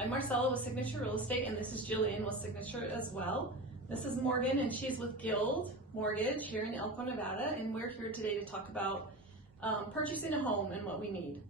I'm Marcella with Signature Real Estate, and this is Jillian with Signature as well. This is Morgan, and she's with Guild Mortgage here in Elko, Nevada, and we're here today to talk about purchasing a home and what we need.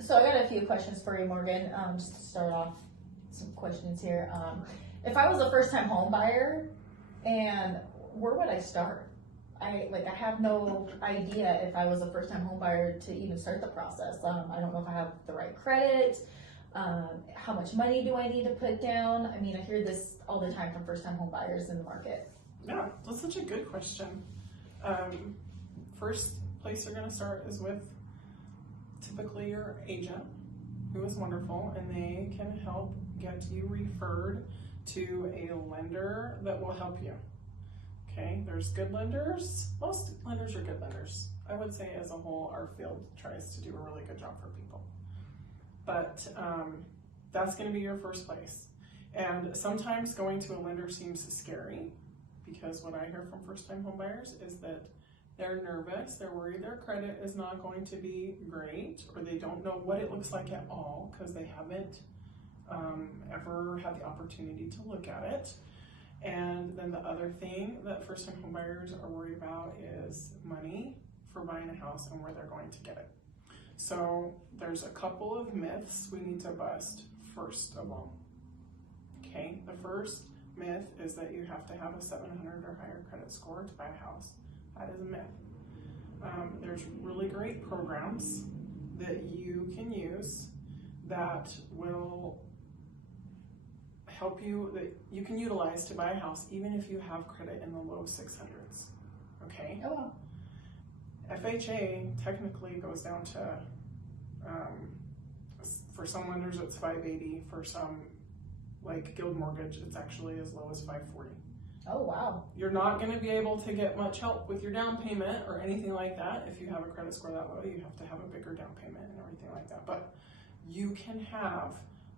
So I got a few questions for you, Morgan, just to start off some questions here. If I was a first-time home buyer, and where would I start? I have no idea if I was a first-time home buyer to even start the process. I don't know if I have the right credit. How much money do I need to put down? I mean, I hear this all the time from first-time home buyers in the market. Yeah, that's such a good question. First place you're going to start is with typically your agent, who is wonderful, and they can help get you referred to a lender that will help you. Okay, there's good lenders. Most lenders are good lenders. I would say as a whole, our field tries to do a really good job for people. But that's going to be your first place. And sometimes going to a lender seems scary, because what I hear from first-time home buyers is that they're nervous, they're worried their credit is not going to be great, or they don't know what it looks like at all because they haven't ever had the opportunity to look at it. And then the other thing that first-time home buyers are worried about is money for buying a house and where they're going to get it. So there's a couple of myths we need to bust first of all. Okay, the first myth is that you have to have a 700 or higher credit score to buy a house. That is a myth. There's really great programs that you can use that will help you, that you can utilize to buy a house even if you have credit in the low 600s. Okay? Oh, wow. FHA technically goes down to, for some lenders it's 580, for some like Guild Mortgage it's actually as low as 540. Oh, wow. You're not going to be able to get much help with your down payment or anything like that. If you have a credit score that low, you have to have a bigger down payment and everything like that. But you can have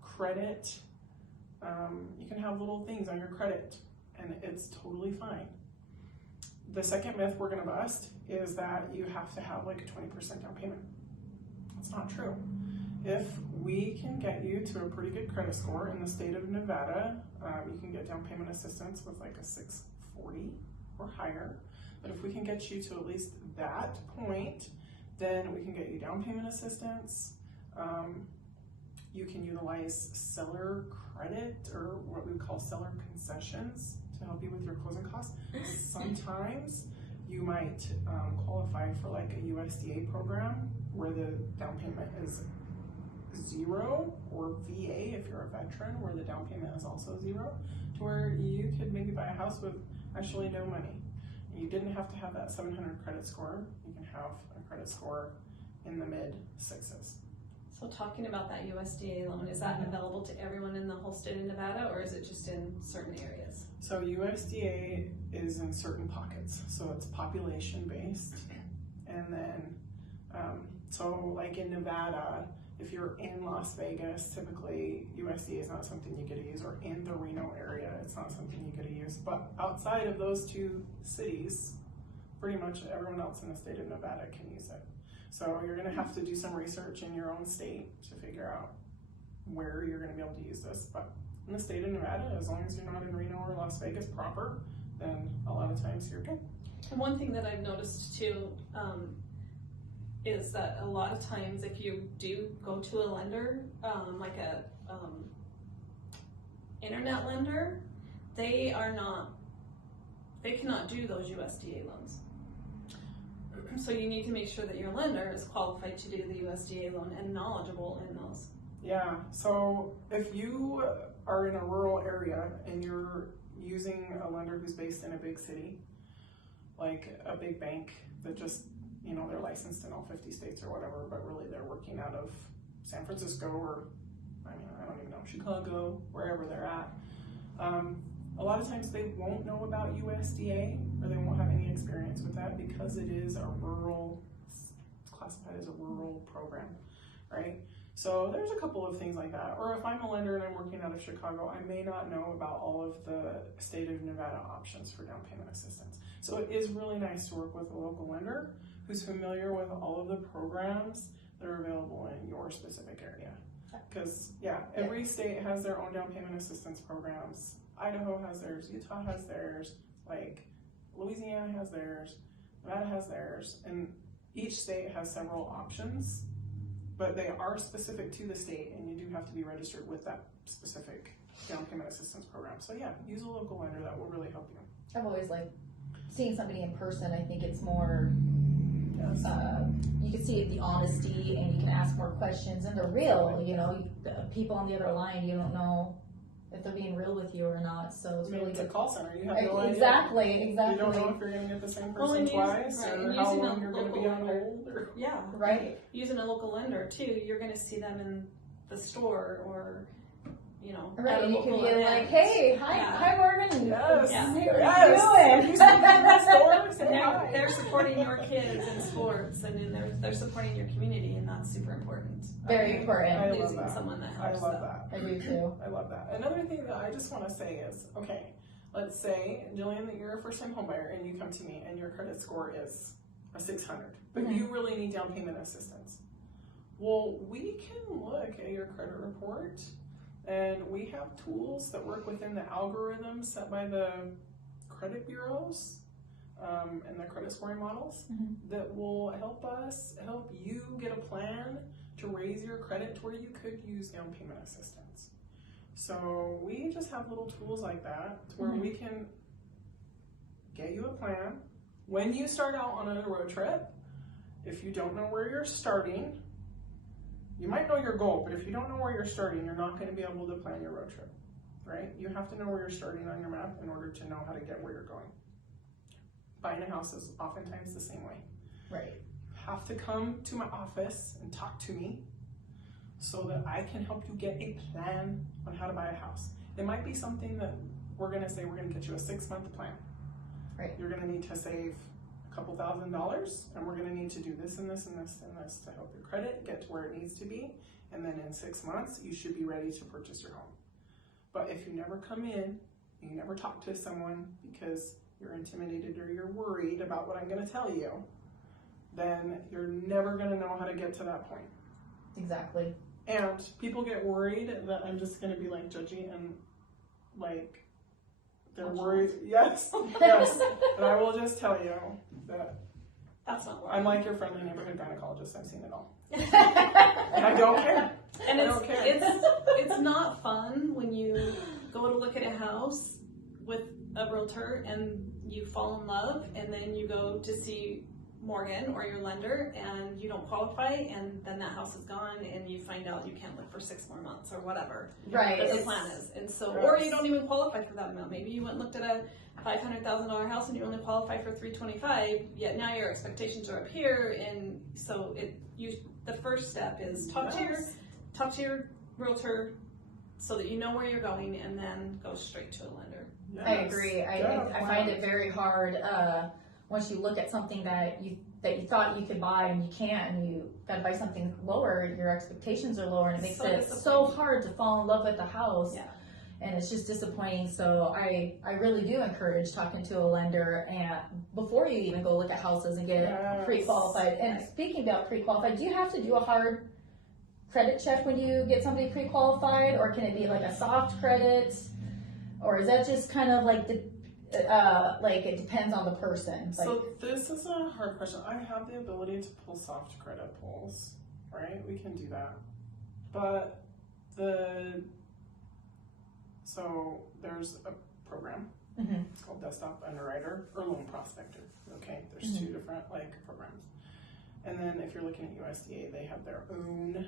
credit, you can have little things on your credit, and it's totally fine. The second myth we're going to bust is that you have to have like a 20% down payment. That's not true. If we can get you to a pretty good credit score in the state of Nevada, you can get down payment assistance with like a 640 or higher. But if we can get you to at least that point, then we can get you down payment assistance. You can utilize seller credit, or what we call seller concessions, to help you with your closing costs. Sometimes you might qualify for like a USDA program where the down payment is 0, or VA if you're a veteran, where the down payment is also 0, to where you could maybe buy a house with actually no money. You didn't have to have that 700 credit score. You can have a credit score in the mid 6s. So talking about that USDA loan, is that available to everyone in the whole state of Nevada, or is it just in certain areas? So USDA is in certain pockets, so it's population based. And then, so like in Nevada, if you're in Las Vegas, typically USDA is not something you get to use, or in the Reno area, it's not something you get to use. But outside of those two cities, pretty much everyone else in the state of Nevada can use it. So you're gonna have to do some research in your own state to figure out where you're gonna be able to use this. But in the state of Nevada, as long as you're not in Reno or Las Vegas proper, then a lot of times you're good. And one thing that I've noticed too, is that a lot of times if you do go to a lender, like a internet lender, they cannot do those USDA loans. So you need to make sure that your lender is qualified to do the USDA loan and knowledgeable in those. Yeah, so if you are in a rural area and you're using a lender who's based in a big city, like a big bank that just, you know, they're licensed in all 50 states or whatever, but really they're working out of San Francisco, or I don't even know, Chicago, wherever they're at. A lot of times they won't know about USDA, or they won't have any experience with that, because it is a rural, it's classified as a rural program, right? So there's a couple of things like that. Or if I'm a lender and I'm working out of Chicago, I may not know about all of the state of Nevada options for down payment assistance. So it is really nice to work with a local lender who's familiar with all of the programs that are available in your specific area. Because, every state has their own down payment assistance programs. Idaho has theirs, Utah has theirs, like Louisiana has theirs, Nevada has theirs, and each state has several options, but they are specific to the state, and you do have to be registered with that specific down payment assistance program. So use a local lender, that will really help you. I've always liked seeing somebody in person. I think it's more, you can see the honesty and you can ask more questions and they're real, you know, the people on the other line, you don't know if they're being real with you or not, so it's really It's a good. call center, you have no idea. Exactly. You don't know if you're going to get the same person and twice, right, or and how using long a you're going to be local on lender. hold. Or... Yeah. Right. Using a local lender too, you're going to see them in the store or, you know, Right, at a and you can local be event. like, hey, hi, Yeah. hi Morgan. Yes. Yeah. Hey, what Yes. are you You doing? see them in the store, say And hi. they're supporting your kids in sports, and then they're supporting your community, and that's super important. Very important. I love Losing that. someone that I helps love them. that. I do too. I love that. Another thing that I just want to say is, okay, let's say, Jillian, that you're a first-time homebuyer and you come to me and your credit score is a 600, but Mhm. you really need down payment assistance. Well, we can look at your credit report, and we have tools that work within the algorithms set by the credit bureaus and the credit scoring models Mhm. that will help you get a plan to raise your credit to where you could use down payment assistance. So we just have little tools like that to where Mhm. we can get you a plan. When you start out on a road trip, if you don't know where you're starting, you might know your goal, but if you don't know where you're starting, you're not going to be able to plan your road trip, right? You have to know where you're starting on your map in order to know how to get where you're going. Buying a house is oftentimes the same way. Right. You have to come to my office and talk to me so that I can help you get a plan on how to buy a house. It might be something that we're going to say we're going to get you a 6-month plan. Right. You're going to need to save a couple $1,000s, and we're going to need to do this and this and this and this to help your credit get to where it needs to be. And then in 6 months, you should be ready to purchase your home. But if you never come in, you never talk to someone because you're intimidated or you're worried about what I'm going to tell you, then you're never going to know how to get to that point. Exactly. And people get worried that I'm just going to be like judgy and like they're worried. Yes, yes. And I will just tell you that That's not what I'm like your friendly neighborhood gynecologist. I've seen it all. And I don't care. And I don't care. it's not fun when you go to look at a house with a realtor and you fall in love, and then you go to see Morgan or your lender and you don't qualify, and then that house is gone and you find out you can't live for 6 more months or whatever Right. the plan is. And so, Yes. or you don't even qualify for that amount. Maybe you went and looked at a $500,000 house and you only qualify for $325, yet now your expectations are up here. And so the first step is talk to your realtor so that you know where you're going, and then go straight to a lender. Yes. I agree. I find it very hard once you look at something that you thought you could buy and you can't, and you got to buy something lower. Your expectations are lower, and it makes So it so hard to fall in love with the house. Yeah. And it's just disappointing. So I really do encourage talking to a lender and before you even go look at houses and get Yes. pre-qualified. And speaking about pre-qualified, do you have to do a hard credit check when you get somebody pre-qualified, or can it be like a soft credit, or is that just kind of like like it depends on the person? Like, So this is a hard question. I have the ability to pull soft credit pulls, right? We can do that. But so there's a program. Mhm. It's called Desktop Underwriter or Loan Prospector. Okay, there's two different programs. And then if you're looking at USDA, they have their own,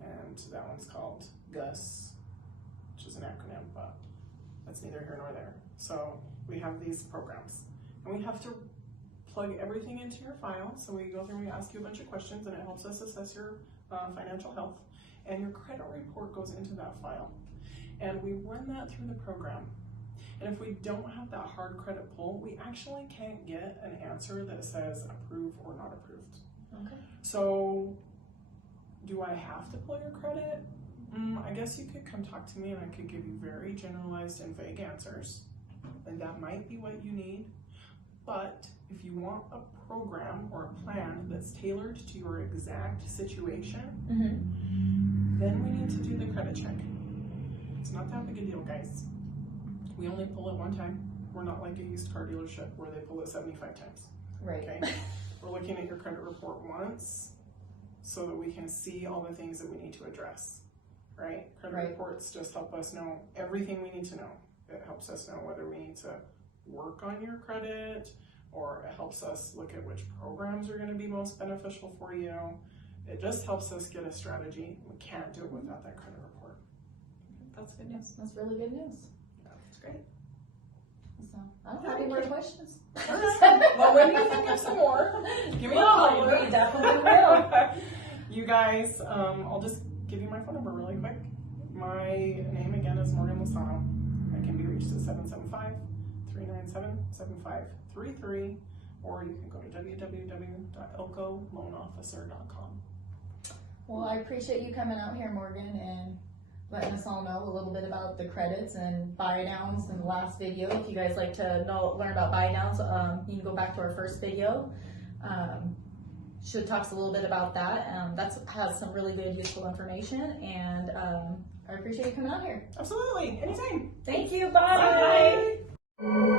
and that one's called GUS, which is an acronym, but that's neither here nor there. So we have these programs, and we have to plug everything into your file. So we go through and we ask you a bunch of questions, and it helps us assess your financial health. And your credit report goes into that file. And we run that through the program. And if we don't have that hard credit pull, we actually can't get an answer that says approve or not approved. okay. So, do I have to pull your credit? I guess you could come talk to me and I could give you very generalized and vague answers. And that might be what you need. But if you want a program or a plan that's tailored to your exact situation, then we need to do the credit check. It's not that big a deal, guys. We only pull it one time. We're not like a used car dealership where they pull it 75 times. Right. Okay? We're looking at your credit report once so that we can see all the things that we need to address, right? Credit reports just help us know everything we need to know. It helps us know whether we need to work on your credit, or it helps us look at which programs are going to be most beneficial for you. It just helps us get a strategy. We can't do it without that credit report. That's good news. That's really good news. That's great. So, I don't have any more questions. Well, when you think of some more, give me a call. We definitely will. You guys, I'll just give you my phone number really quick. My name again is Morgan Lozano. I can be reached at 775-397-7533, or you can go to www.elcoloanofficer.com. Well, I appreciate you coming out here, Morgan, and letting us all know a little bit about the credits and buy downs in the last video. If you guys like to learn about buy downs, you can go back to our first video. She talks a little bit about that. That has some really good, useful information, and I appreciate you coming out here. Absolutely, anytime. Thank you. Bye. Bye.